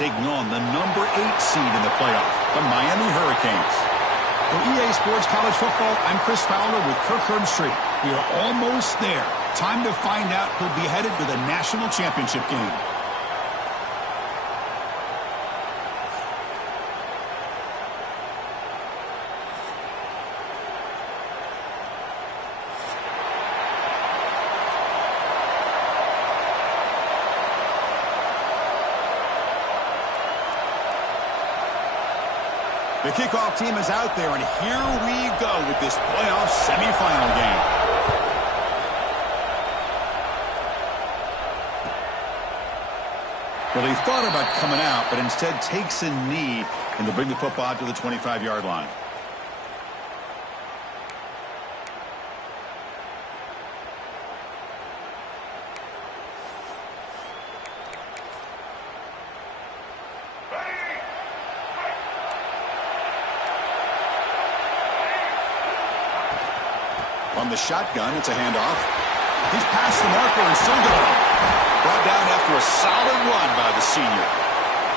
taking on the number 8 seed in the playoff, the Miami Hurricanes. For EA Sports College Football, I'm Chris Fowler with Kirk Herbstreit. We are almost there. Time to find out who'll be headed to the national championship game. The kickoff team is out there, and here we go with this playoff semifinal game. Well, he thought about coming out, but instead takes a knee, and they'll bring the football to the 25-yard line. On the shotgun, it's a handoff. He's past the marker and still going. Brought down after a solid run by the senior.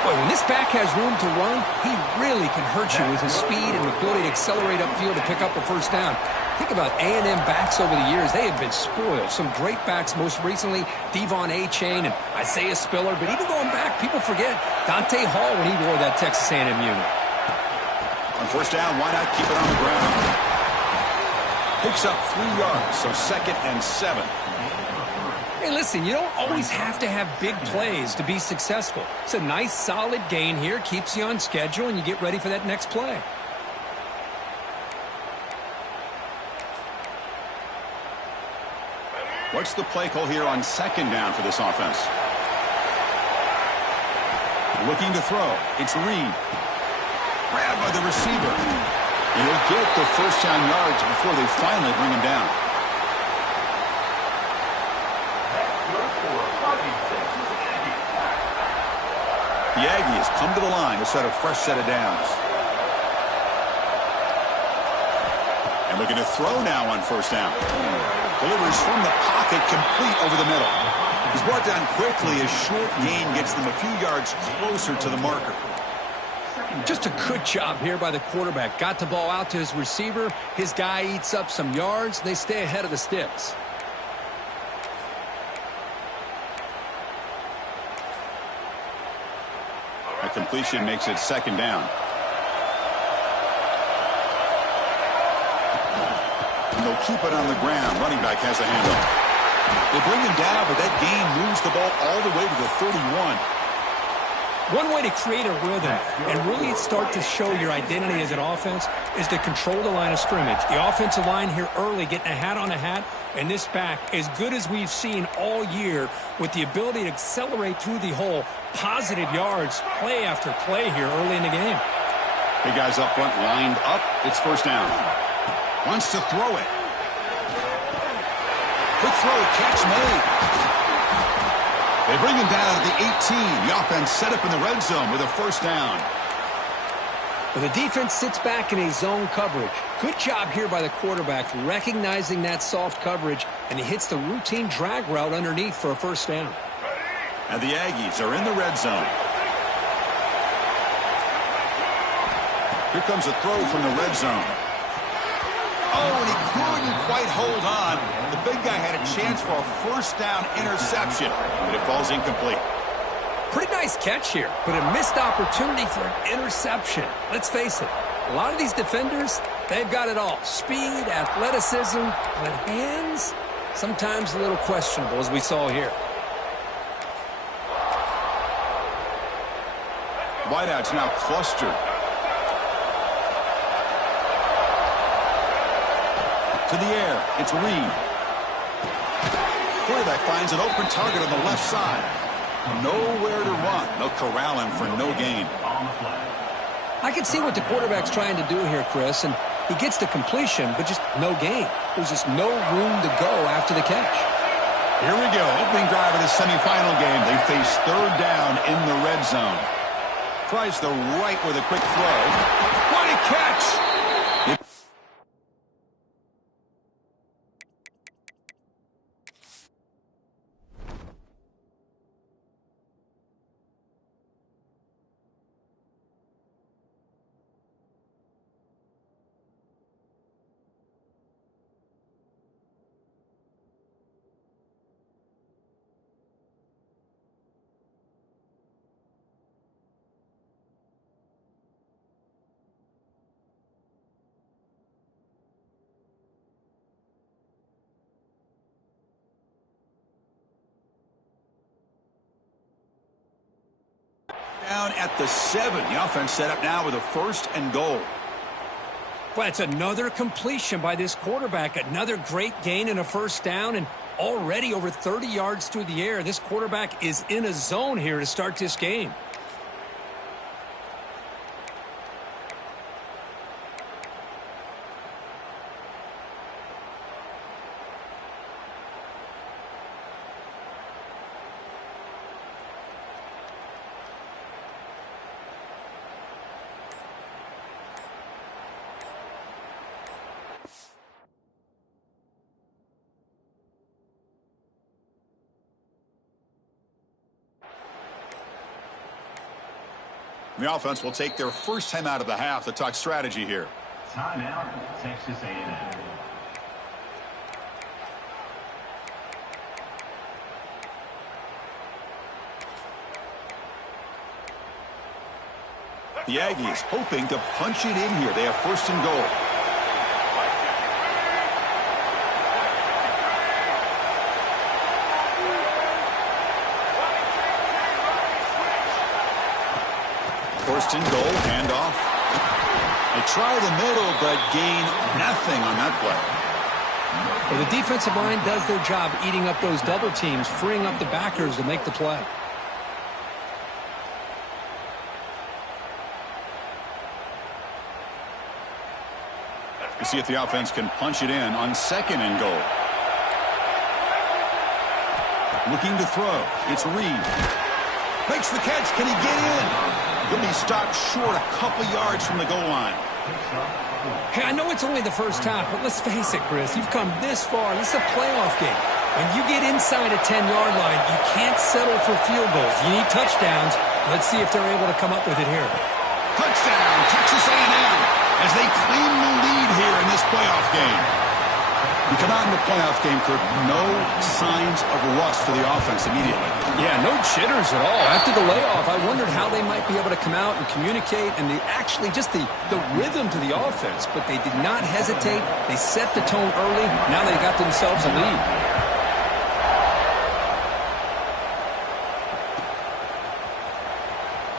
Boy, when this back has room to run, he really can hurt you with his speed and ability to accelerate upfield to pick up a first down. Think about A&M backs over the years. They have been spoiled. Some great backs, most recently, Devon A-Chain and Isaiah Spiller. But even going back, people forget Dante Hall when he wore that Texas A&M unit. On first down, why not keep it on the ground? Picks up 3 yards, so 2nd and 7. Hey, listen, you don't always have to have big plays to be successful. It's a nice, solid gain here, keeps you on schedule, and you get ready for that next play. What's the play call here on 2nd down for this offense? Looking to throw. It's Reed. Grabbed by the receiver. He'll get the first down yards before they finally bring him down. The Aggies come to the line to set a fresh set of downs. And looking to throw now on first down. Delivers from the pocket, complete over the middle. He's brought down quickly. A short gain gets them a few yards closer to the marker. Just a good job here by the quarterback. Got the ball out to his receiver. His guy eats up some yards. They stay ahead of the sticks. A completion makes it 2nd down. And they'll keep it on the ground. Running back has the handoff. They bring him down, but that gain moves the ball all the way to the 31. One way to create a rhythm and really start to show your identity as an offense is to control the line of scrimmage. The offensive line here early getting a hat on a hat, and this back as good as we've seen all year with the ability to accelerate through the hole. Positive yards, play after play here early in the game. Big guys up front lined up. It's first down. Wants to throw it. Quick throw, catch made. They bring him down to the 18. The offense set up in the red zone with a first down. Well, the defense sits back in a zone coverage. Good job here by the quarterback recognizing that soft coverage, and he hits the routine drag route underneath for a first down. And the Aggies are in the red zone. Here comes a throw from the red zone. Oh, and he couldn't quite hold on. The big guy had a chance for a first down interception, but it falls incomplete. Pretty nice catch here, but a missed opportunity for an interception. Let's face it, a lot of these defenders, they've got it all. Speed, athleticism, but hands, sometimes a little questionable, as we saw here. Wideouts now clustered. To the air, it's Reed. Quarterback finds an open target on the left side. Nowhere to run. They'll corral him for no gain. I can see what the quarterback's trying to do here, Chris, and he gets the completion, but just no gain. There's just no room to go after the catch. Here we go. Opening drive of the semifinal game. They face 3rd down in the red zone. Tries the right with a quick throw. What a catch! Down at the 7. The offense set up now with a 1st and goal. Well, it's another completion by this quarterback. Another great gain and a 1st down, and already over 30 yards through the air. This quarterback is in a zone here to start this game. The offense will take their first time out of the half to talk strategy here. Timeout, Texas A&M. The Aggies hoping to punch it in here. They have 1st and goal. First and goal, handoff. They try the middle, but gain nothing on that play. Well, the defensive line does their job eating up those double teams, freeing up the backers to make the play. We'll see if the offense can punch it in on 2nd and goal. Looking to throw. It's Reed. Makes the catch. Can he get in? He'll be stopped short a couple yards from the goal line. Hey, I know it's only the first half, but let's face it, Chris. You've come this far. This is a playoff game. When you get inside a 10-yard line, you can't settle for field goals. You need touchdowns. Let's see if they're able to come up with it here. Touchdown, Texas A&M, as they claim the lead here in this playoff game. We come out in the playoff game, Kirk, no signs of rust for the offense immediately. Yeah, no jitters at all. After the layoff, I wondered how they might be able to come out and communicate and actually just the rhythm to the offense. But they did not hesitate. They set the tone early. Now they got themselves a lead.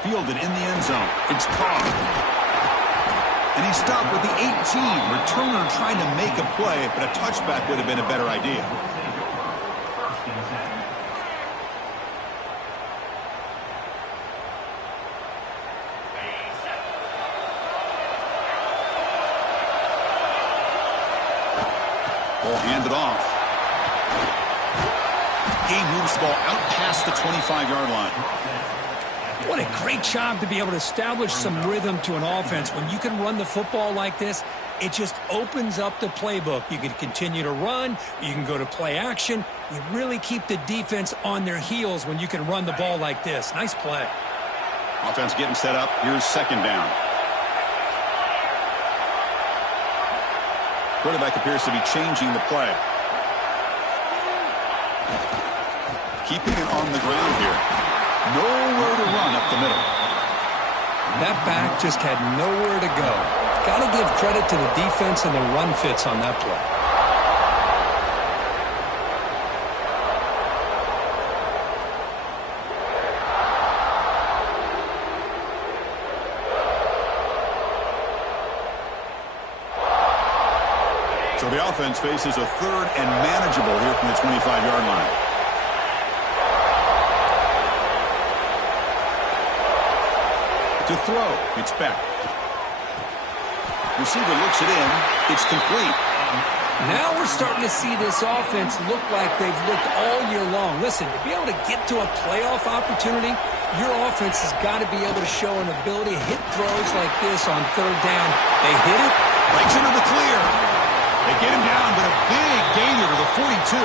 Fielded in the end zone. It's Carr. And he stopped with the 18. Returner trying to make a play, but a touchback would have been a better idea. Ball handed off. He moves the ball out past the 25-yard line. What a great job to be able to establish some rhythm to an offense. When you can run the football like this, it just opens up the playbook. You can continue to run. You can go to play action. You really keep the defense on their heels when you can run the ball like this. Nice play. Offense getting set up. Here's 2nd down. Quarterback appears to be changing the play. Keeping it on the ground here. Nowhere to run up the middle. That back just had nowhere to go. Got to give credit to the defense and the run fits on that play. So the offense faces a 3rd and manageable here from the 25-yard line. To throw, it's back. Receiver looks it in. It's complete. Now we're starting to see this offense look like they've looked all year long. Listen, to be able to get to a playoff opportunity, your offense has got to be able to show an ability to hit throws like this on 3rd down. They hit it. Breaks into the clear. They get him down, but a big gainer to the 42.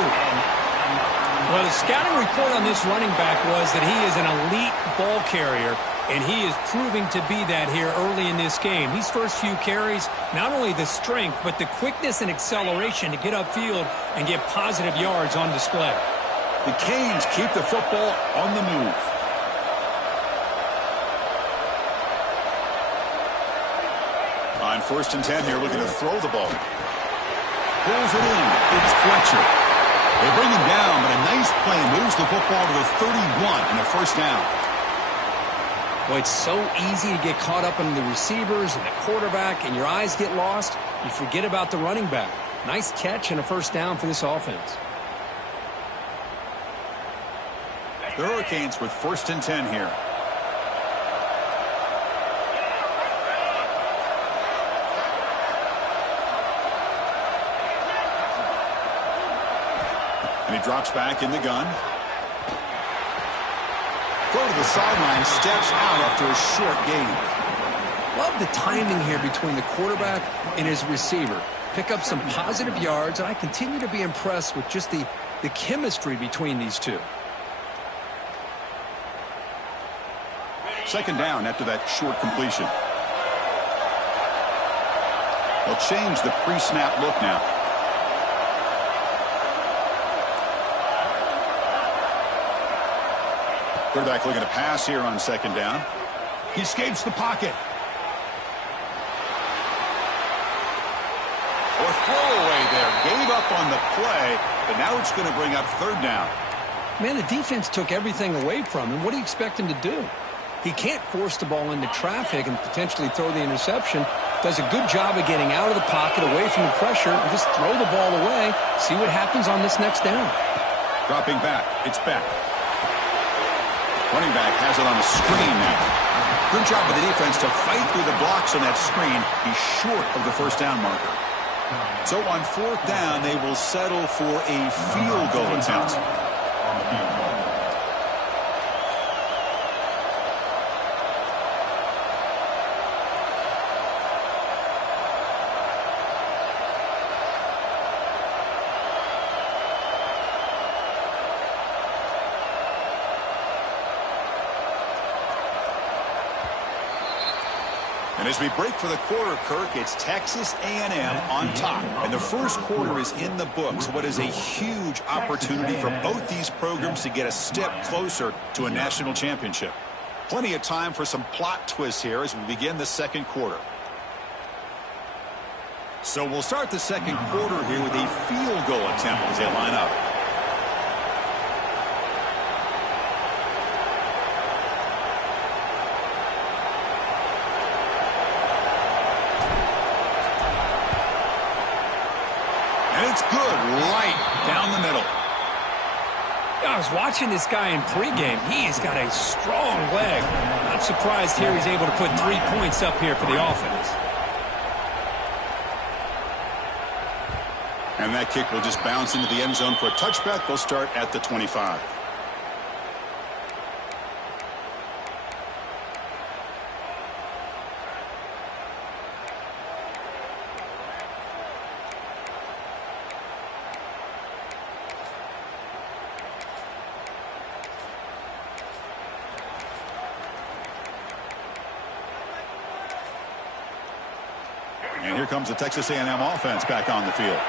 Well, the scouting report on this running back was that he is an elite ball carrier, and he is proving to be that here early in this game. These first few carries, not only the strength, but the quickness and acceleration to get upfield and get positive yards on display. The Canes keep the football on the move. On 1st and 10 here, looking to throw the ball. Pulls it in. It's Fletcher. They bring him down, but a nice play moves the football to the 31 and a 1st down. Well, it's so easy to get caught up in the receivers and the quarterback, and your eyes get lost. You forget about the running back. Nice catch and a first down for this offense. The Hurricanes with 1st and 10 here. And he drops back in the gun. Throw to the sideline, steps out after a short gain. Love the timing here between the quarterback and his receiver. Pick up some positive yards, and I continue to be impressed with just the chemistry between these two. 2nd down after that short completion. They'll change the pre-snap look now. Quarterback looking to pass here on 2nd down. He escapes the pocket. Or throwaway there. Gave up on the play, but now it's going to bring up 3rd down. Man, the defense took everything away from him. What do you expect him to do? He can't force the ball into traffic and potentially throw the interception. Does a good job of getting out of the pocket, away from the pressure, and just throw the ball away. See what happens on this next down. Dropping back. It's back. Running back has it on the screen now. Good job of the defense to fight through the blocks on that screen. He's short of the 1st down marker. So on 4th down, they will settle for a field goal attempt. And as we break for the quarter, Kirk, it's Texas A&M on top. And the first quarter is in the books. What is a huge opportunity for both these programs to get a step closer to a national championship. Plenty of time for some plot twists here as we begin the 2nd quarter. So we'll start the 2nd quarter here with a field goal attempt as they line up. It's good, right down the middle. I was watching this guy in pregame. He has got a strong leg. Not surprised here he's able to put 3 points up here for the offense. And that kick will just bounce into the end zone for a touchback. They'll start at the 25. And here comes the Texas A&M offense back on the field.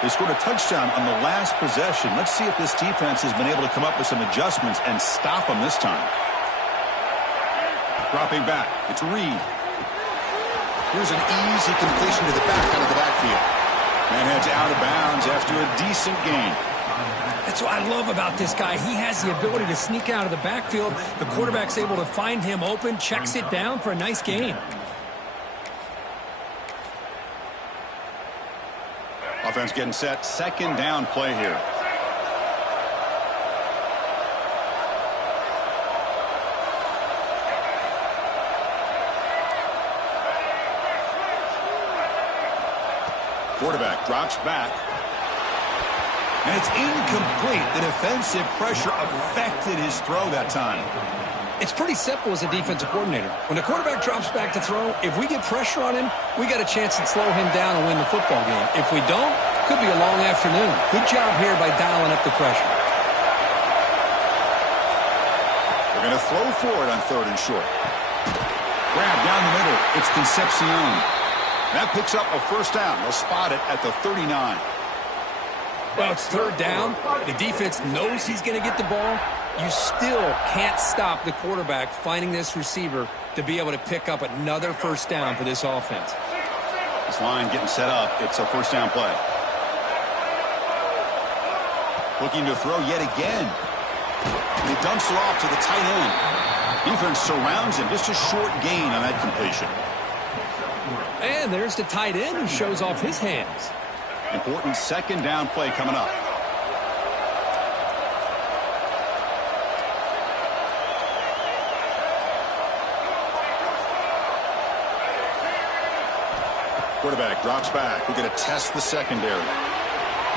They scored a touchdown on the last possession. Let's see if this defense has been able to come up with some adjustments and stop them this time. Dropping back. It's Reed. Here's an easy completion to the back out of the backfield. And heads out of bounds after a decent gain. That's what I love about this guy. He has the ability to sneak out of the backfield. The quarterback's able to find him open, checks it down for a nice gain. Offense getting set. 2nd down play here. Quarterback drops back. And it's incomplete. The defensive pressure affected his throw that time. It's pretty simple as a defensive coordinator. When the quarterback drops back to throw, if we get pressure on him, we got a chance to slow him down and win the football game. If we don't, could be a long afternoon. Good job here by dialing up the pressure. They're going to throw for it on 3rd and short. Grab down the middle. It's Concepcion. That picks up a 1st down. They'll spot it at the 39. Well, it's 3rd down. The defense knows he's going to get the ball. You still can't stop the quarterback finding this receiver to be able to pick up another 1st down for this offense. This line getting set up. It's a 1st down play. Looking to throw yet again. And he dumps it off to the tight end. Defense surrounds him. Just a short gain on that completion. And there's the tight end who shows off his hands. Important second down play coming up. Quarterback drops back. We're going to test the secondary.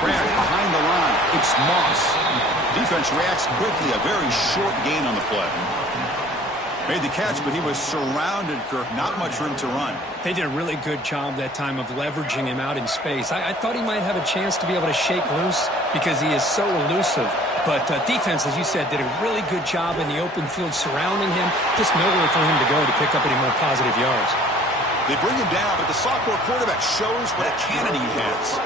Grant behind the line. It's Moss. Defense reacts quickly. A very short gain on the play. Made the catch, but he was surrounded, Kirk. Not much room to run. They did a really good job that time of leveraging him out in space. I thought he might have a chance to be able to shake loose because he is so elusive. But defense, as you said, did a really good job in the open field surrounding him. Just nowhere for him to go to pick up any more positive yards. They bring him down, but the sophomore quarterback shows what a cannon he has.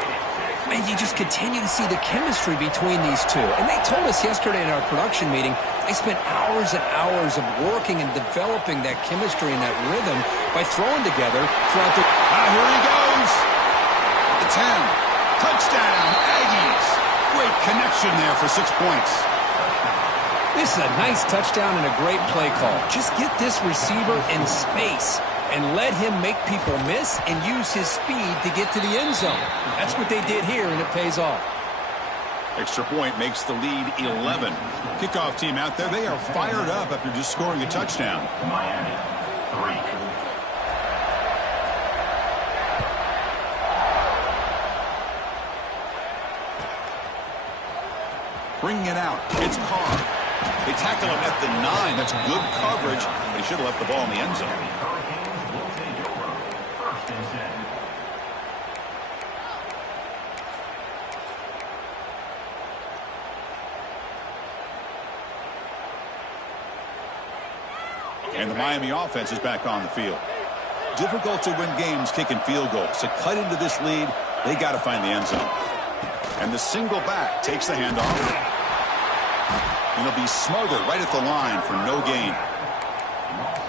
And you just continue to see the chemistry between these two. And they told us yesterday in our production meeting, they spent hours and hours of working and developing that chemistry and that rhythm by throwing together throughout the... Here he goes. At the 10. Touchdown, Aggies. Great connection there for 6 points. This is a nice touchdown and a great play call. Just get this receiver in space and let him make people miss and use his speed to get to the end zone. That's what they did here, and it pays off. Extra point makes the lead 11. Kickoff team out there, they are fired up after just scoring a touchdown. Miami, 3. Bringing it out, it's Carr. They tackle him at the 9. That's good coverage. They should have left the ball in the end zone. And the Miami offense is back on the field. Difficult to win games kicking field goals. To cut into this lead, they got to find the end zone. And the single back takes the handoff. And he'll be smothered right at the line for no gain.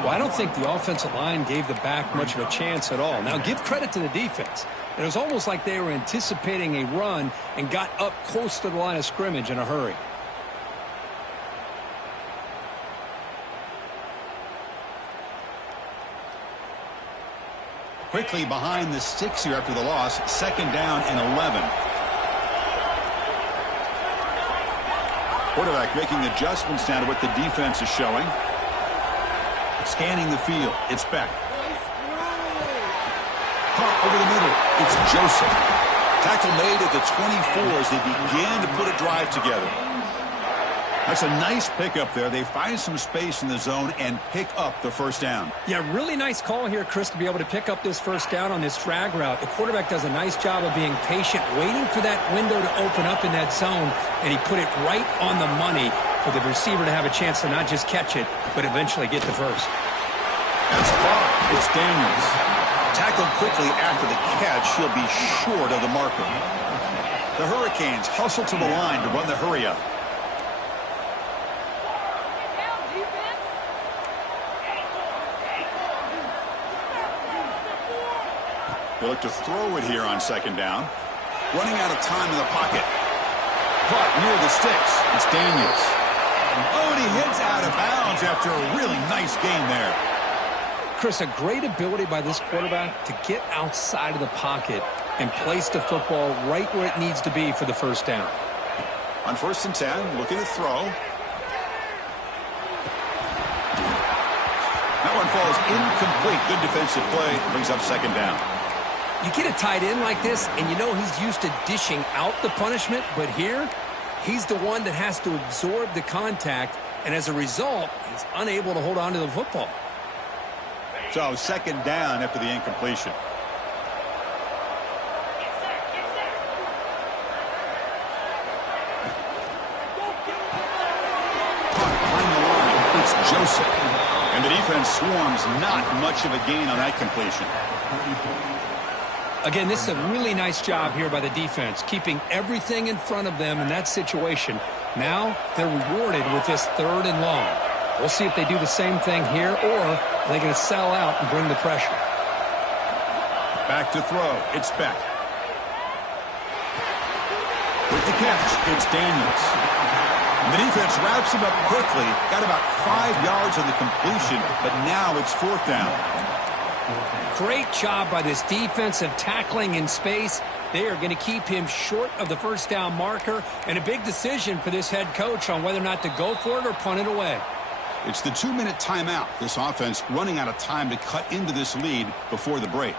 Well, I don't think the offensive line gave the back much of a chance at all. Now, give credit to the defense. It was almost like they were anticipating a run and got up close to the line of scrimmage in a hurry. Quickly behind the sticks here after the loss. Second down and 11. Quarterback making adjustments now to what the defense is showing. Scanning the field. It's Beck. Caught over the middle. It's Joseph. Tackle made at the 24 as they began to put a drive together. That's a nice pickup there. They find some space in the zone and pick up the first down. Yeah, really nice call here, Chris, to be able to pick up this first down on this drag route. The quarterback does a nice job of being patient, waiting for that window to open up in that zone, and he put it right on the money for the receiver to have a chance to not just catch it, but eventually get the first. That's caught. It's Daniels. Tackled quickly after the catch. He'll be short of the marker. The Hurricanes hustle to the line to run the hurry up. They look to throw it here on second down. Running out of time in the pocket. Caught near the sticks. It's Daniels. Oh, and he hits out of bounds after a really nice gain there. Chris, a great ability by this quarterback to get outside of the pocket and place the football right where it needs to be for the first down. On 1st and 10, looking to throw. That one falls incomplete. Good defensive play. Brings up second down. You get a tight end like this, and you know he's used to dishing out the punishment, but here, he's the one that has to absorb the contact, and as a result, he's unable to hold on to the football. So, second down after the incompletion. Behind the line, it's Joseph. And the defense swarms, not much of a gain on that completion. Again, this is a really nice job here by the defense, keeping everything in front of them in that situation. Now they're rewarded with this 3rd and long. We'll see if they do the same thing here, or they're going to sell out and bring the pressure. Back to throw. It's Beck. With the catch, it's Daniels. The defense wraps him up quickly. Got about 5 yards on the completion, but now it's 4th down. Great job by this defensive tackling in space. They are going to keep him short of the 1st down marker, and a big decision for this head coach on whether or not to go for it or punt it away. It's the 2-minute timeout. This offense running out of time to cut into this lead before the break.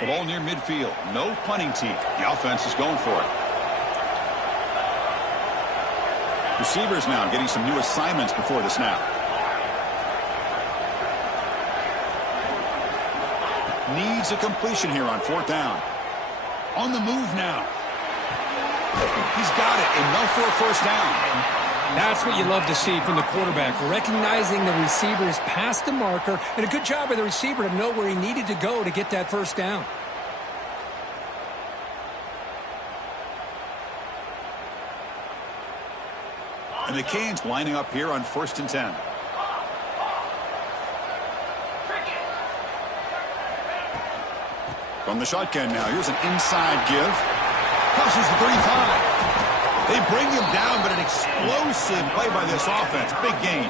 The ball near midfield. No punting team. The offense is going for it. Receivers now getting some new assignments before the snap. Needs a completion here on 4th down. On the move now. He's got it. Enough for a 1st down. That's what you love to see from the quarterback, recognizing the receiver's past the marker, and a good job by the receiver to know where he needed to go to get that 1st down. And the Canes lining up here on 1st and 10. From the shotgun now, here's an inside give. Crosses the 35. They bring him down, but an explosive play by this offense. Big gain.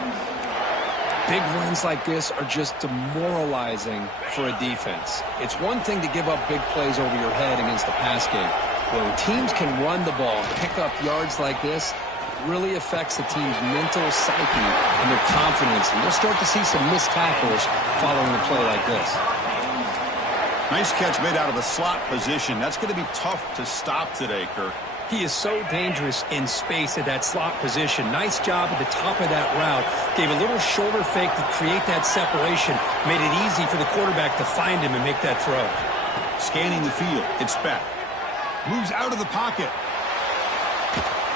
Big runs like this are just demoralizing for a defense. It's one thing to give up big plays over your head against the pass game. When teams can run the ball and pick up yards like this, it really affects the team's mental psyche and their confidence. And you'll start to see some missed tackles following a play like this. Nice catch made out of the slot position. That's going to be tough to stop today, Kirk. He is so dangerous in space at that slot position. Nice job at the top of that route. Gave a little shoulder fake to create that separation. Made it easy for the quarterback to find him and make that throw. Scanning the field. It's back. Moves out of the pocket.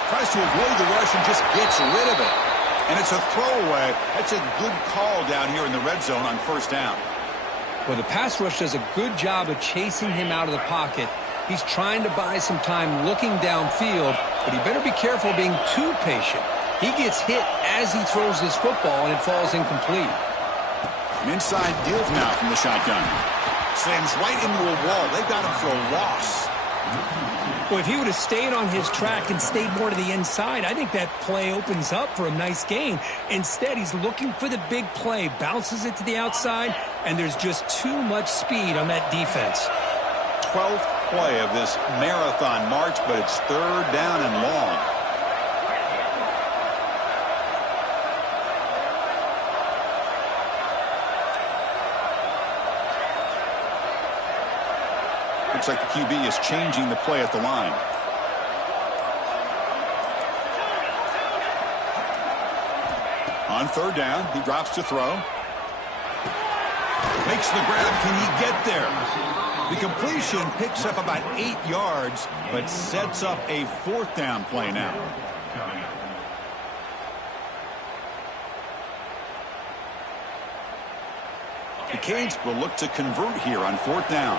Tries to avoid the rush and just gets rid of it. And it's a throwaway. That's a good call down here in the red zone on 1st down. Well, the pass rush does a good job of chasing him out of the pocket. He's trying to buy some time looking downfield, but he better be careful being too patient. He gets hit as he throws this football, and it falls incomplete. An inside give now from the shotgun. Slams right into a wall. They got him for a loss. Well, if he would have stayed on his track and stayed more to the inside, I think that play opens up for a nice gain. Instead, he's looking for the big play, bounces it to the outside, and there's just too much speed on that defense. 12th play of this marathon march, but it's 3rd down and long. Looks like the QB is changing the play at the line. On 3rd down, he drops to throw. Makes the grab. Can he get there? The completion picks up about 8 yards, but sets up a 4th down play now. The Canes will look to convert here on 4th down.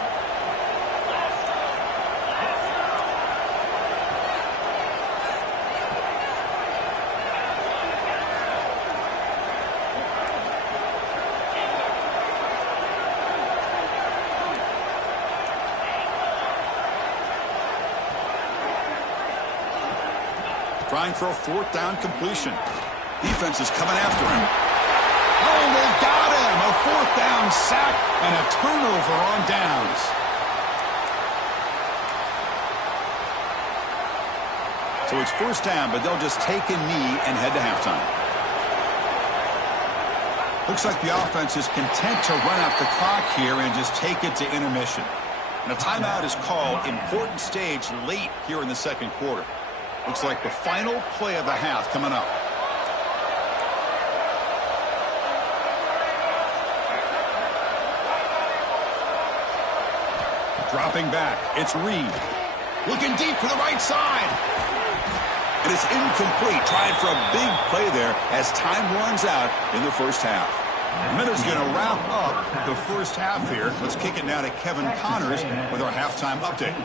Trying for a 4th down completion. Defense is coming after him. Oh, they've got him. A 4th down sack and a turnover on downs. So it's 1st down, but they'll just take a knee and head to halftime. Looks like the offense is content to run out the clock here and just take it to intermission. And a timeout is called. Important stage late here in the 2nd quarter. Looks like the final play of the half coming up. Dropping back, it's Reed. Looking deep to the right side. It is incomplete. Trying for a big play there as time runs out in the 1st half. Miller's going to wrap up the 1st half here. Let's kick it now to Kevin Connors with our halftime update.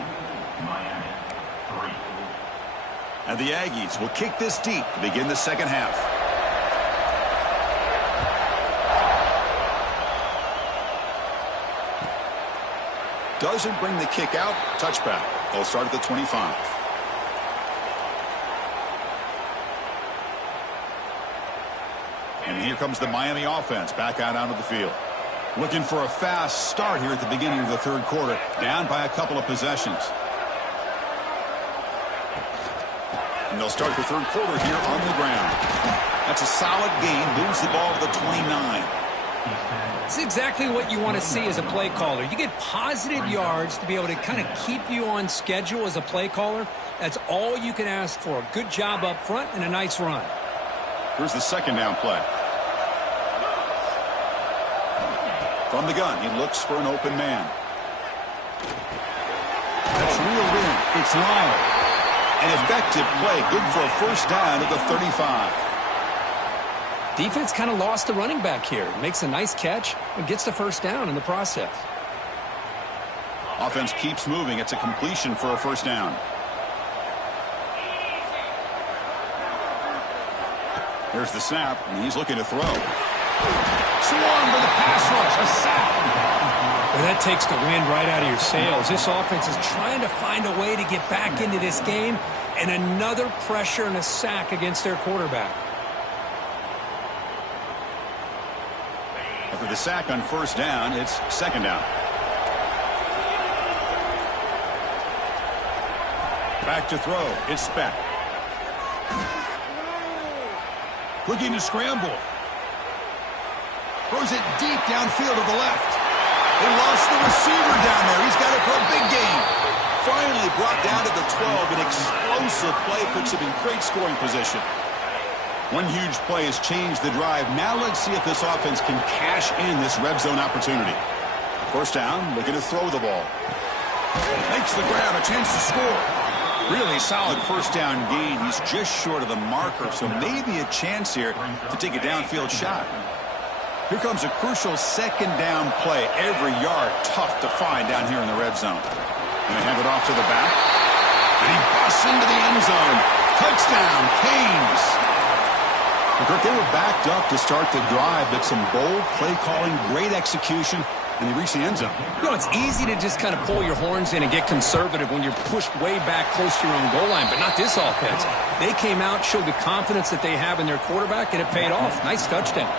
And the Aggies will kick this deep to begin the 2nd half. doesn't bring the kick out. Touchback. They'll start at the 25. And here comes the Miami offense back out onto the field. Looking for a fast start here at the beginning of the third quarter. Down by a couple of possessions. And they'll start the third quarter here on the ground. That's a solid gain. Moves the ball to the 29. It's exactly what you want to see as a play caller. You get positive yards to be able to kind of keep you on schedule as a play caller. That's all you can ask for. Good job up front and a nice run. Here's the second down play. From the gun, he looks for an open man. That's reeled in. It's Lyle. An effective play. Good for a first down at the 35. Defense kind of lost the running back here. Makes a nice catch and gets the first down in the process. Offense keeps moving. It's a completion for a first down. Here's the snap, and he's looking to throw. Swarm with a pass rush, a sack. Well, that takes the wind right out of your sails. This offense is trying to find a way to get back into this game, and another pressure and a sack against their quarterback. After the sack on first down, it's second down. Back to throw. It's Speck. Looking to scramble. Throws it deep downfield to the left. They lost the receiver down there. He's got it for a big gain. Finally brought down to the 12. An explosive play puts him in great scoring position. One huge play has changed the drive. Now let's see if this offense can cash in this red zone opportunity. First down, looking to throw the ball. Makes the grab, a chance to score. Really solid first down gain. He's just short of the marker, so maybe a chance here to take a downfield shot. Here comes a crucial second down play. Every yard tough to find down here in the red zone. Going to hand it off to the back. And he busts into the end zone. Touchdown, Canes. They were backed up to start the drive, but some bold play calling, great execution, and they reached the end zone. You know, it's easy to just kind of pull your horns in and get conservative when you're pushed way back close to your own goal line, but not this offense. They came out, showed the confidence that they have in their quarterback, and it paid off. Nice touchdown.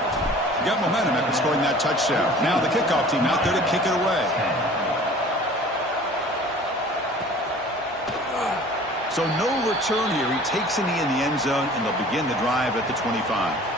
Got momentum after scoring that touchdown. Now the kickoff team out there to kick it away. So no return here. He takes a knee in the end zone, and they'll begin the drive at the 25.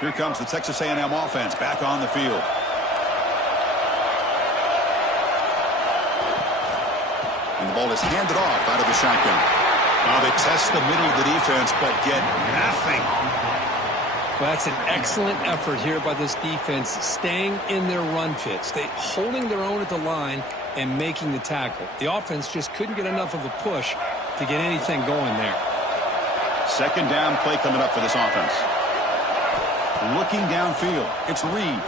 Here comes the Texas A&M offense back on the field. And the ball is handed off out of the shotgun. Now they test the middle of the defense, but get nothing. Well, that's an excellent effort here by this defense, staying in their run fits. They holding their own at the line and making the tackle. The offense just couldn't get enough of a push to get anything going there. Second down play coming up for this offense. Looking downfield, it's Reed.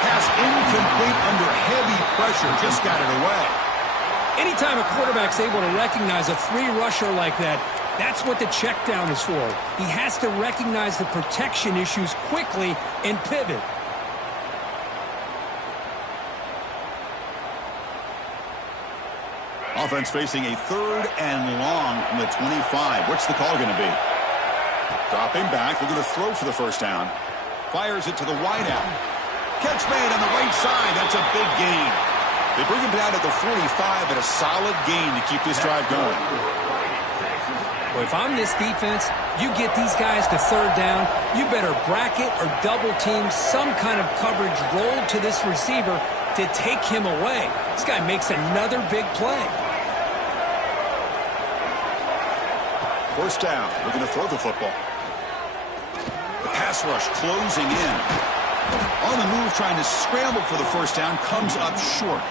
Pass incomplete under heavy pressure, just got it away. Anytime a quarterback's able to recognize a free rusher like that, that's what the check down is for. He has to recognize the protection issues quickly and pivot. Offense facing a third and long from the 25. What's the call going to be? Dropping back, they're going to throw for the first down. Fires it to the wideout. Catch made on the right side. That's a big gain. They bring him down to the 45, but a solid gain to keep this drive going. Well, if I'm this defense, you get these guys to third down, you better bracket or double team some kind of coverage rolled to this receiver to take him away. This guy makes another big play. First down. We're going to throw the football. The pass rush closing in. On the move, trying to scramble for the first down, comes up short.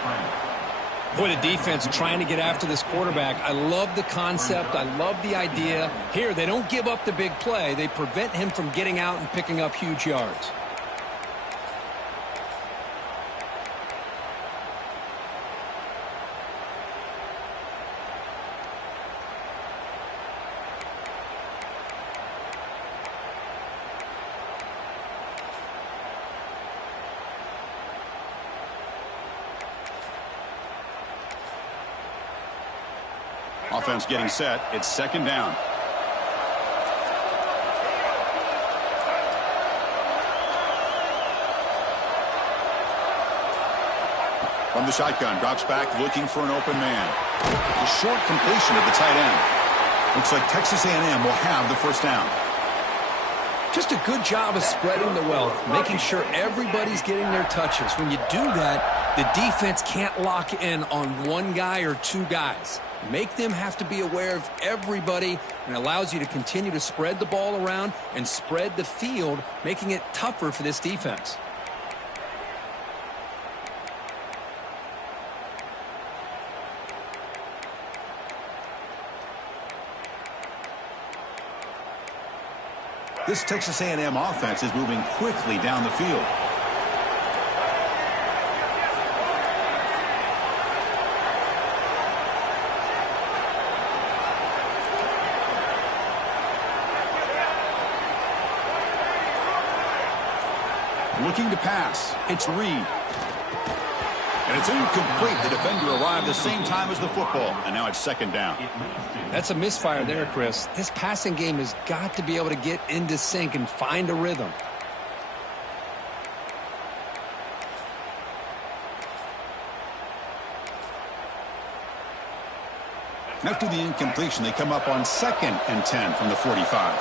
Boy, the defense trying to get after this quarterback. I love the concept. I love the idea. Here, they don't give up the big play. They prevent him from getting out and picking up huge yards. Offense getting set. It's second down. From the shotgun, drops back looking for an open man. The short completion of the tight end. Looks like Texas A&M will have the first down. Just a good job of spreading the wealth, making sure everybody's getting their touches. When you do that, the defense can't lock in on one guy or two guys. Make them have to be aware of everybody, and allows you to continue to spread the ball around and spread the field, making it tougher for this defense. This Texas A&M offense is moving quickly down the field. Looking to pass. It's Reed. And it's incomplete. The defender arrived the same time as the football. And now it's second down. That's a misfire there, Chris. This passing game has got to be able to get into sync and find a rhythm. After the incompletion, they come up on 2nd and 10 from the 45.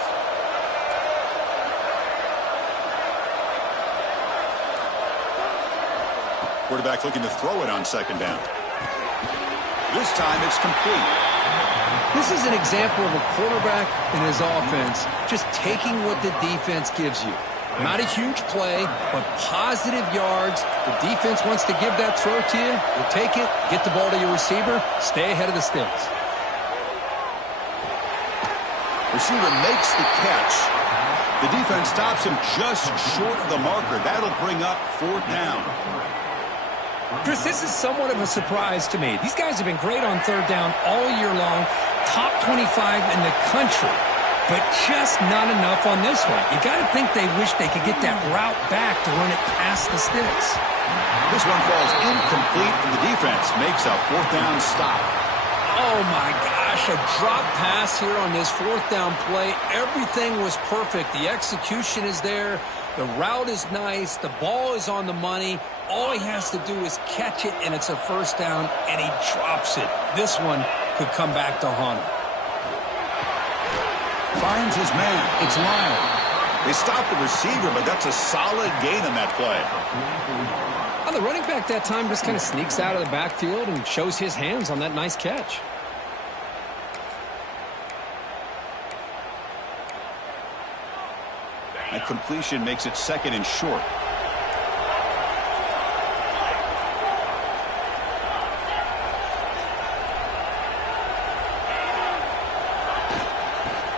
Quarterback looking to throw it on second down. This time it's complete. This is an example of a quarterback and his offense just taking what the defense gives you. Not a huge play, but positive yards. The defense wants to give that throw to you. You take it, get the ball to your receiver, stay ahead of the sticks. Receiver makes the catch. The defense stops him just short of the marker. That'll bring up 4th down. Chris, this is somewhat of a surprise to me. These guys have been great on 3rd down all year long, top 25 in the country, but just not enough on this one. You got to think they wish they could get that route back to run it past the sticks. This one falls incomplete, and the defense makes a 4th down stop. Oh, my gosh, a drop pass here on this 4th down play. Everything was perfect. The execution is there. The route is nice. The ball is on the money. All he has to do is catch it, and it's a 1st down, and he drops it. This one could come back to haunt him. Finds his man. It's Lyle. They stopped the receiver, but that's a solid gain on that play. Well, the running back that time just kind of sneaks out of the backfield and shows his hands on that nice catch. That completion makes it 2nd and short.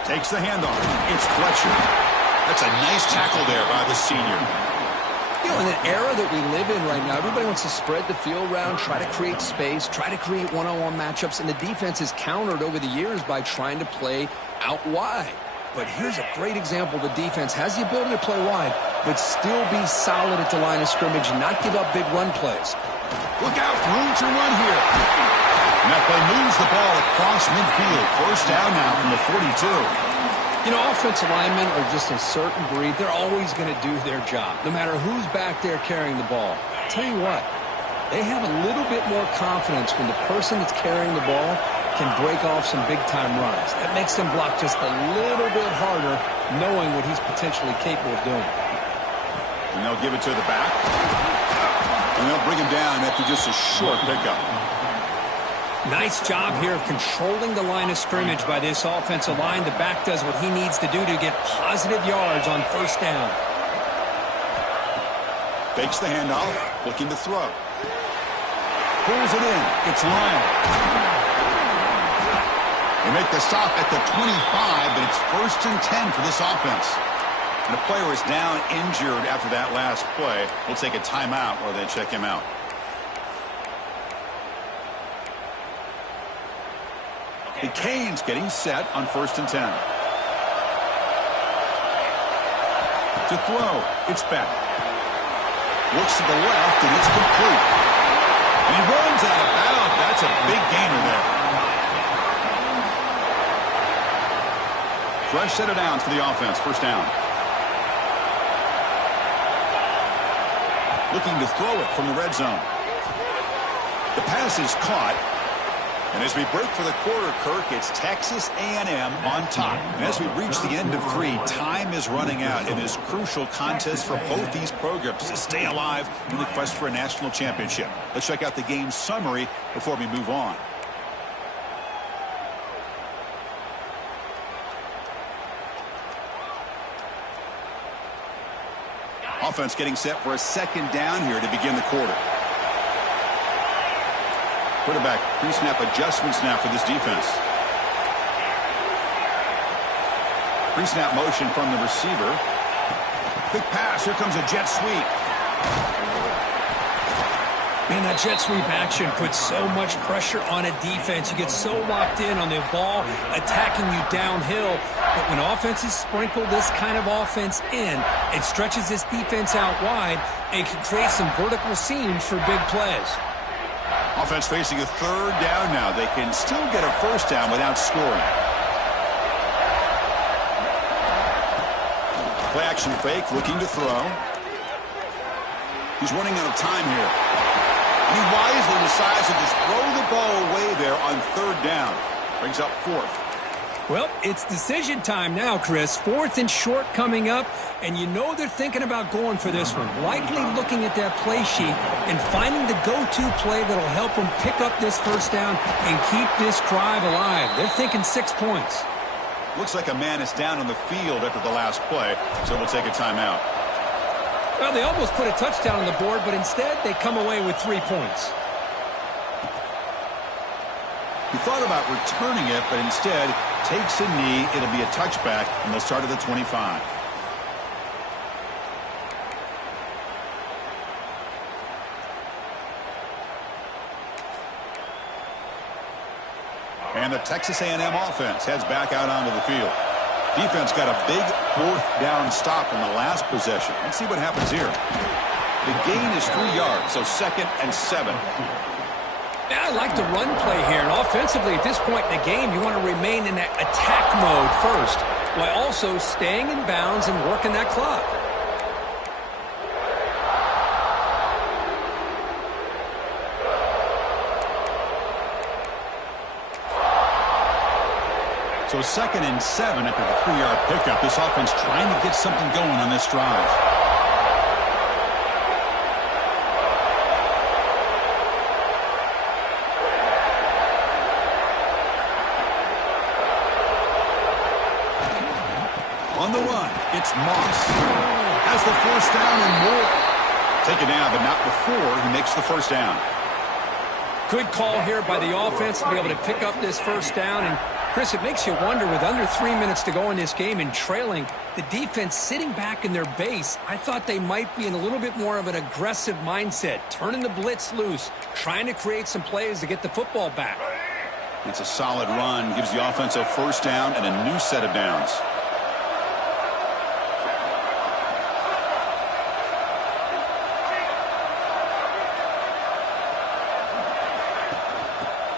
Takes the handoff. It's Fletcher. That's a nice tackle there by the senior. You know, in an era that we live in right now, everybody wants to spread the field around, try to create space, try to create one-on-one matchups, and the defense has countered over the years by trying to play out wide. But here's a great example. The defense has the ability to play wide, but still be solid at the line of scrimmage and not give up big run plays. Look out, room to run here. And that play moves the ball across midfield. 1st down now from the 42. You know, offensive linemen are just a certain breed. They're always going to do their job, no matter who's back there carrying the ball. I'll tell you what, they have a little bit more confidence when the person that's carrying the ball can break off some big-time runs. That makes them block just a little bit harder, knowing what he's potentially capable of doing. And they'll give it to the back. And they'll bring him down after just a short pickup. Nice job here of controlling the line of scrimmage by this offensive line. The back does what he needs to do to get positive yards on 1st down. Fakes the handoff, looking to throw. Pulls it in. It's Lyle. They make the stop at the 25, but it's 1st and 10 for this offense. And the player is down injured after that last play. We'll take a timeout while they check him out. The Canes getting set on 1st and 10. To throw. It's back. Looks to the left, and it's complete. And he runs out of bounds. That's a big gainer there. Fresh set of downs for the offense. 1st down. Looking to throw it from the red zone. The pass is caught. And as we break for the quarter, Kirk, it's Texas A&M on top. And as we reach the end of 3, time is running out in this crucial contest for both these programs to stay alive in the quest for a national championship. Let's check out the game summary before we move on. Offense getting set for a 2nd down here to begin the quarter. Quarterback pre-snap adjustments now for this defense. Pre-snap motion from the receiver. Quick pass. Here comes a jet sweep. Man, that jet sweep action puts so much pressure on a defense. You get so locked in on the ball attacking you downhill. But when offenses sprinkle this kind of offense in, it stretches this defense out wide and can create some vertical seams for big plays. Offense facing a 3rd down now. They can still get a 1st down without scoring. Play action fake, looking to throw. He's running out of time here. And he wisely decides to just throw the ball away there on 3rd down. Brings up 4th. Well, it's decision time now, Chris. 4th and short coming up, and you know they're thinking about going for this one. Likely looking at that play sheet and finding the go-to play that'll help them pick up this 1st down and keep this drive alive. They're thinking 6 points. Looks like a man is down on the field after the last play, so we'll take a timeout. Well, they almost put a touchdown on the board, but instead they come away with 3 points. He thought about returning it, but instead takes a knee. It'll be a touchback, and they'll start at the 25. And the Texas A&M offense heads back out onto the field. Defense got a big 4th down stop in the last possession. Let's see what happens here. The gain is 3 yards, so 2nd and 7. Yeah, I like the run play here. And offensively, at this point in the game, you want to remain in that attack mode first, while also staying in bounds and working that clock. So 2nd and 7 after the 3-yard pickup. This offense trying to get something going on this drive. On the run, it's Moss. Has the 1st down and more. Taken down, but not before he makes the 1st down. Good call here by the offense to be able to pick up this 1st down. And, Chris, it makes you wonder, with under 3 minutes to go in this game and trailing, the defense sitting back in their base, I thought they might be in a little bit more of an aggressive mindset, turning the blitz loose, trying to create some plays to get the football back. It's a solid run, gives the offense a 1st down and a new set of downs.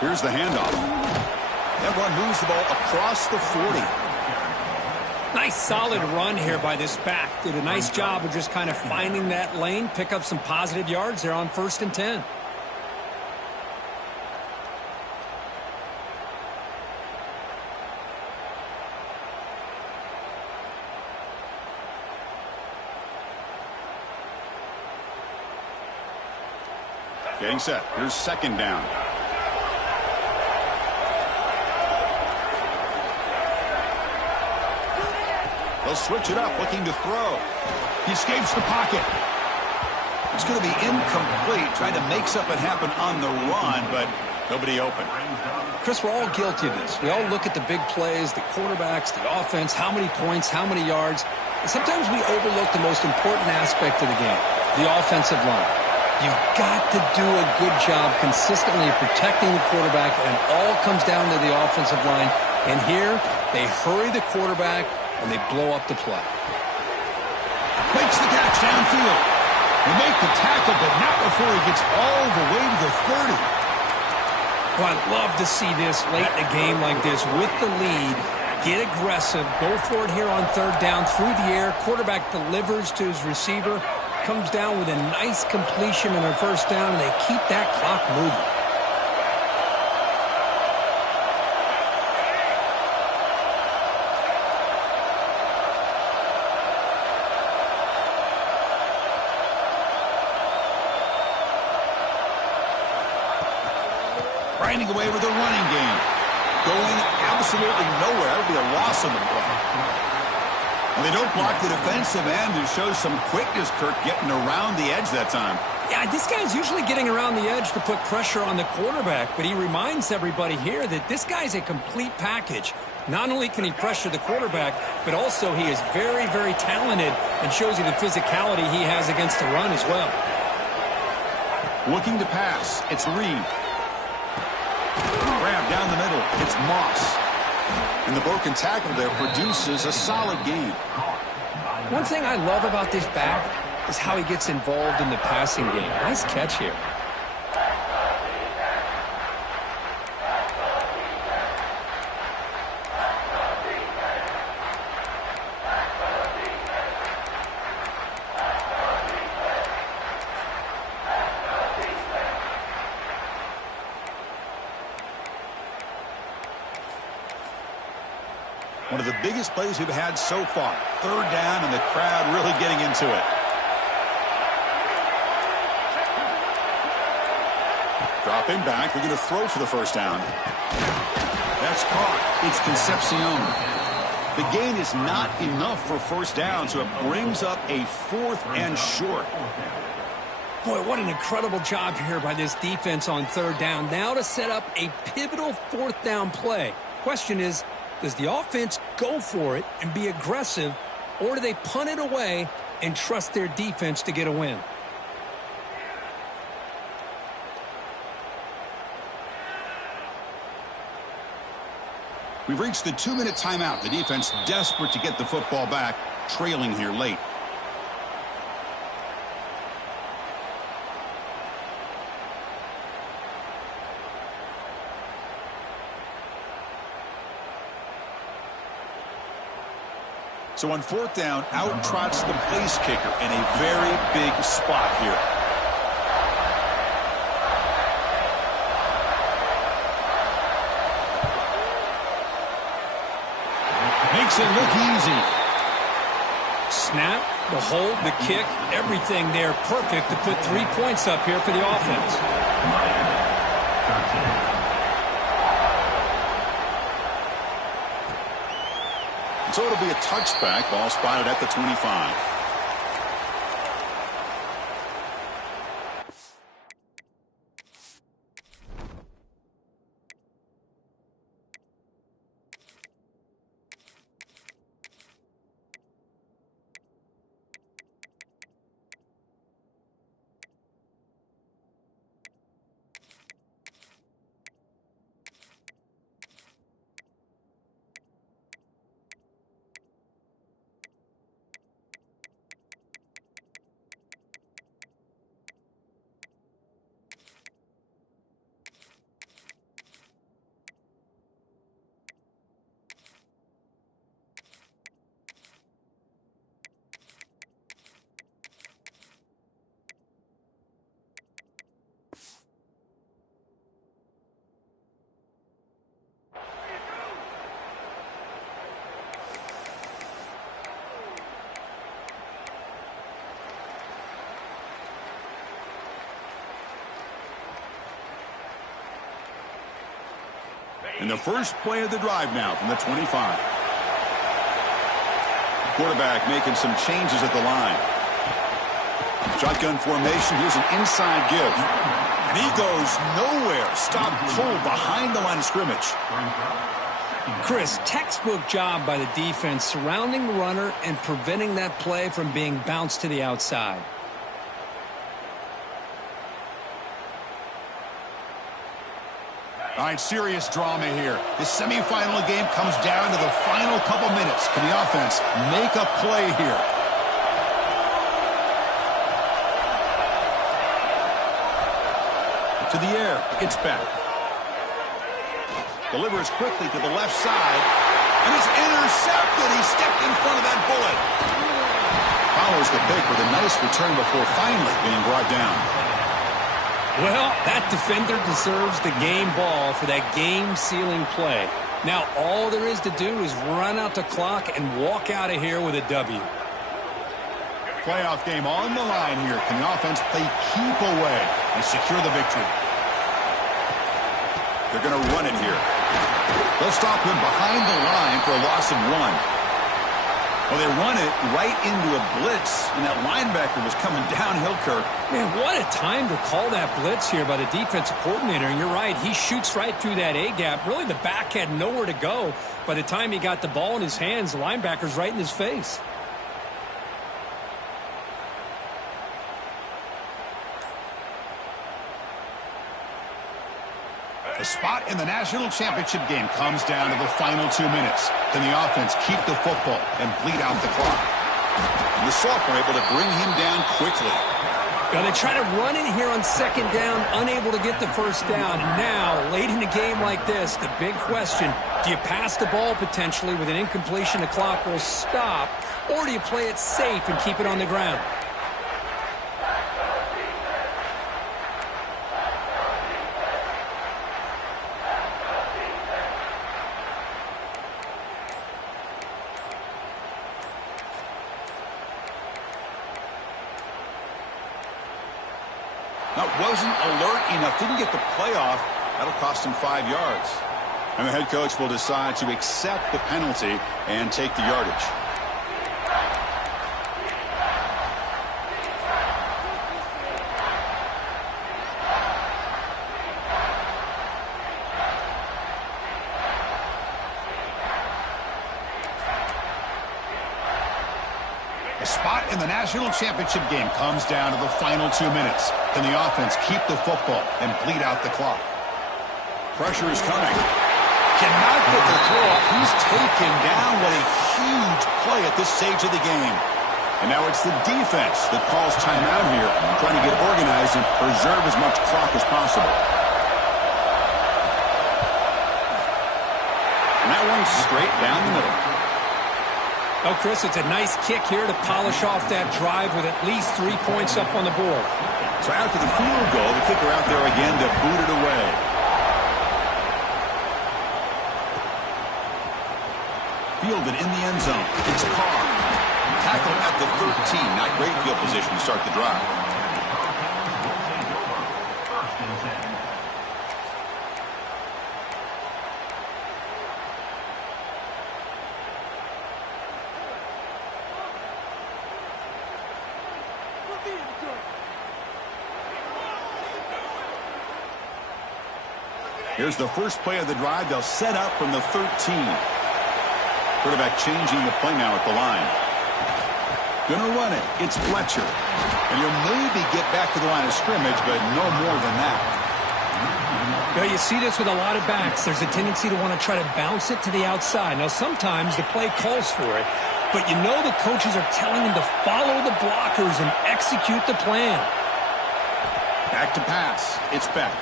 Here's the handoff. That run moves the ball across the 40. Nice solid run here by this back. Did a nice job of just kind of finding that lane, pick up some positive yards there on 1st and 10. Getting set. Here's 2nd down. They'll switch it up, looking to throw. He escapes the pocket. That's going to be incomplete, trying to make something happen on the run, but nobody open. Chris, we're all guilty of this. We all look at the big plays, the quarterbacks, the offense, how many points, how many yards. And sometimes we overlook the most important aspect of the game, the offensive line. You've got to do a good job consistently protecting the quarterback, and it all comes down to the offensive line. And here, they hurry the quarterback, and they blow up the play. Makes the catch downfield. They make the tackle, but not before he gets all the way to the 30. Well, I'd love to see this late in a game like this with the lead. Get aggressive. Go for it here on third down through the air. Quarterback delivers to his receiver. Comes down with a nice completion and a first down, and they keep that clock moving. Grinding away with a running game. Going absolutely nowhere. That would be a loss on the play. And they don't block the defensive end, who shows some quickness, Kirk, getting around the edge that time. Yeah, this guy's usually getting around the edge to put pressure on the quarterback, but he reminds everybody here that this guy's a complete package. Not only can he pressure the quarterback, but also he is very, very talented and shows you the physicality he has against the run as well. Looking to pass. It's Reed. Grab down the middle. It's Moss. And the broken tackle there produces a solid game. One thing I love about this back is how he gets involved in the passing game. Nice catch here. One of the biggest plays we've had so far. Third down, and the crowd really getting into it. Dropping back. They're going to throw for the first down. That's caught. It's Concepcion. The gain is not enough for first down, so it brings up a 4th and short. Boy, what an incredible job here by this defense on third down. Now to set up a pivotal 4th down play. Question is, does the offense go for it and be aggressive, or do they punt it away and trust their defense to get a win? We've reached the 2-minute timeout. The defense desperate to get the football back, trailing here late. So on 4th down, out trots the place kicker in a very big spot here. Makes it look easy. Snap, the hold, the kick, everything there perfect to put 3 points up here for the offense. So it'll be a touchback. Ball spotted at the 25. And the first play of the drive now from the 25. Quarterback making some changes at the line. Shotgun formation. Here's an inside give. And he goes nowhere. Stop cold behind the line of scrimmage. Chris, textbook job by the defense surrounding the runner and preventing that play from being bounced to the outside. All right, serious drama here. The semifinal game comes down to the final couple minutes. Can the offense make a play here? To the air, it's back. Delivers quickly to the left side, and it's intercepted. He stepped in front of that bullet. Follows the pick with a nice return before finally being brought down. Well, that defender deserves the game ball for that game-sealing play. Now all there is to do is run out the clock and walk out of here with a W. Playoff game on the line here. Can the offense play keep away and secure the victory? They're going to run it here. They'll stop him behind the line for a loss of 1. Well, they run it right into a blitz, and that linebacker was coming downhill, Kirk. Man, what a time to call that blitz here by the defensive coordinator. And you're right, he shoots right through that A-gap. Really, the back had nowhere to go. By the time he got the ball in his hands, the linebacker's right in his face. The spot in the national championship game comes down to the final 2 minutes. Can the offense keep the football and bleed out the clock? And the sophomore able to bring him down quickly. Now they try to run it here on second down, unable to get the first down. And now, late in a game like this, the big question, do you pass the ball potentially with an incompletion, the clock will stop, or do you play it safe and keep it on the ground? That wasn't alert enough. Didn't get the playoff. That'll cost him 5 yards. And the head coach will decide to accept the penalty and take the yardage. The spot in the national championship game comes down to the final 2 minutes. Can the offense keep the football and bleed out the clock? Pressure is coming. Cannot get the throw up. He's taken down. What a huge play at this stage of the game. And now it's the defense that calls timeout here, trying to get organized and preserve as much clock as possible. And that one's straight down the middle. Oh, Chris, it's a nice kick here to polish off that drive with at least 3 points up on the board. So after the field goal, the kicker out there again to boot it away. Fielded in the end zone. It's Carr. Tackled at the 13. Not great field position to start the drive. Here's the first play of the drive. They'll set up from the 13. Quarterback changing the play now at the line. Gonna run it. It's Fletcher. And he'll maybe get back to the line of scrimmage, but no more than that. You know, you see this with a lot of backs. There's a tendency to want to try to bounce it to the outside. Now, sometimes the play calls for it, but you know the coaches are telling them to follow the blockers and execute the plan. Back to pass. It's back.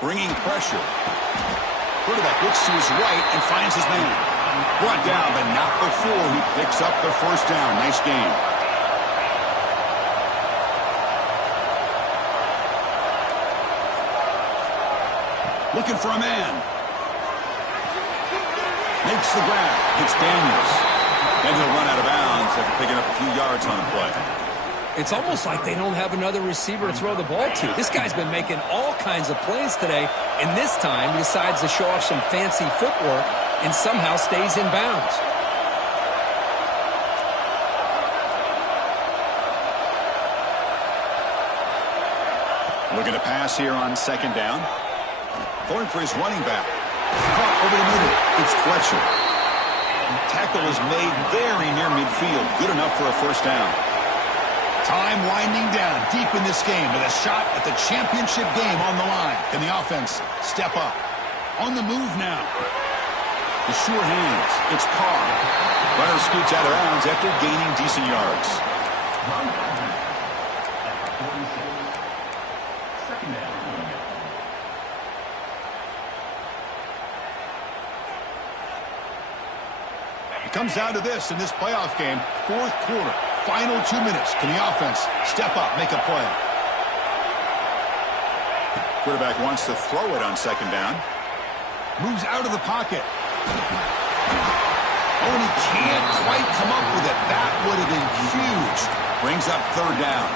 Bringing pressure. Quarterback looks to his right and finds his man. Brought down, but not before he picks up the first down. Nice game. Looking for a man. Makes the grab. It's Daniels. And he'll run out of bounds after picking up a few yards on the play. It's almost like they don't have another receiver to throw the ball to. This guy's been making all kinds of plays today, and this time he decides to show off some fancy footwork and somehow stays in bounds. Looking to pass here on second down. Going for his running back. Caught over the middle. It's Fletcher. Tackle is made very near midfield. Good enough for a first down. Time winding down deep in this game with a shot at the championship game on the line. Can the offense step up? On the move now. The sure hands. It's Carr. Runner scoots out of bounds after gaining decent yards. It comes down to this in this playoff game. Fourth quarter. Final 2 minutes. Can the offense step up, make a play? Quarterback wants to throw it on second down. Moves out of the pocket. Oh, and he can't quite come up with it. That would have been huge. Brings up third down.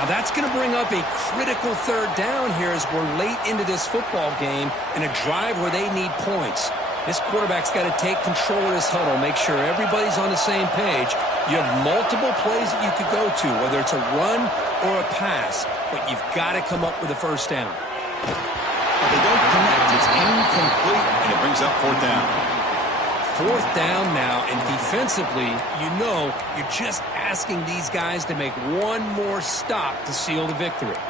Now that's going to bring up a critical third down here as we're late into this football game in a drive where they need points. This quarterback's got to take control of this huddle, make sure everybody's on the same page. You have multiple plays that you could go to, whether it's a run or a pass, but you've got to come up with a first down. But they don't connect. It's incomplete, and it brings up fourth down. Fourth down now, and defensively, you know you're just asking these guys to make one more stop to seal the victory.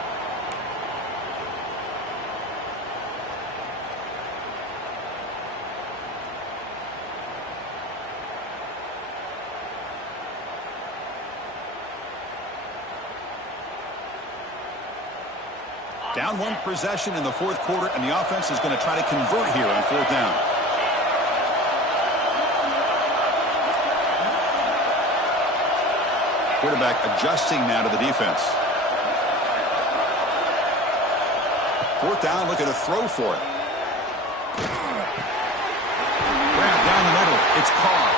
Down one possession in the fourth quarter, and the offense is going to try to convert here on fourth down. Quarterback adjusting now to the defense. Fourth down, looking to throw for it. Grab down the middle. It's Carr.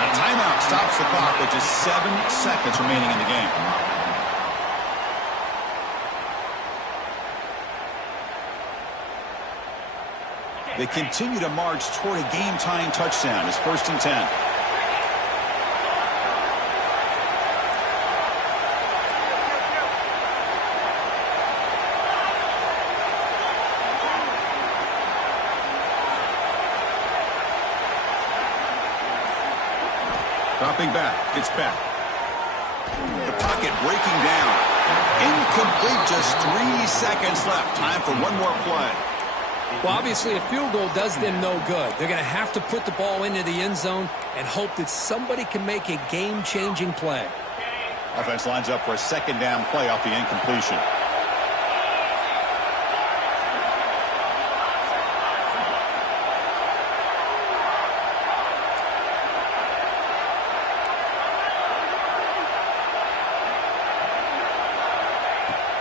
A timeout stops the clock with just 7 seconds remaining in the game. They continue to march toward a game-tying touchdown. It's 1st and 10. Dropping back. It's back. The pocket breaking down. Incomplete. Just 3 seconds left. Time for one more play. Well, obviously, a field goal does them no good. They're going to have to put the ball into the end zone and hope that somebody can make a game-changing play. Offense lines up for a second down play off the incompletion.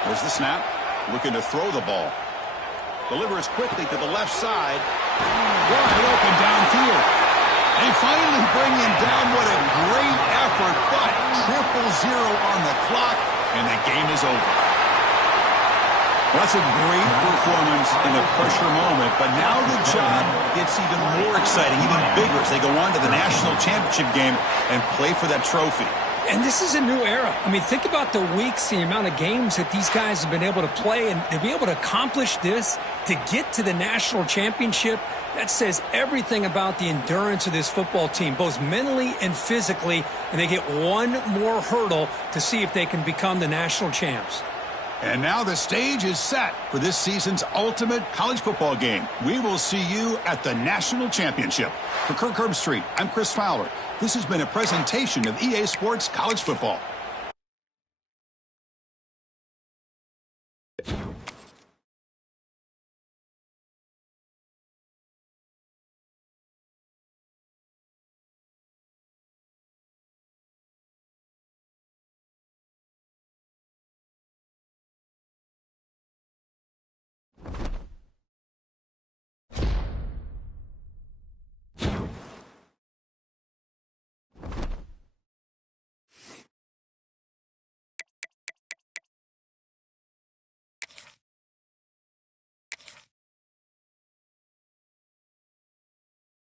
There's the snap. Looking to throw the ball. Delivers quickly to the left side. Wide open downfield. They finally bring him down. What a great effort, but 0-0 on the clock, and the game is over. Well, that's a great performance in a pressure moment, but now the job gets even more exciting, even bigger as they go on to the national championship game and play for that trophy. And this is a new era. I mean, think about the weeks, the amount of games that these guys have been able to play, and to be able to accomplish this, to get to the national championship, that says everything about the endurance of this football team, both mentally and physically, and they get one more hurdle to see if they can become the national champs. And now the stage is set for this season's ultimate college football game. We will see you at the national championship. For Kirk Herbstreit, I'm Chris Fowler. This has been a presentation of EA Sports College Football.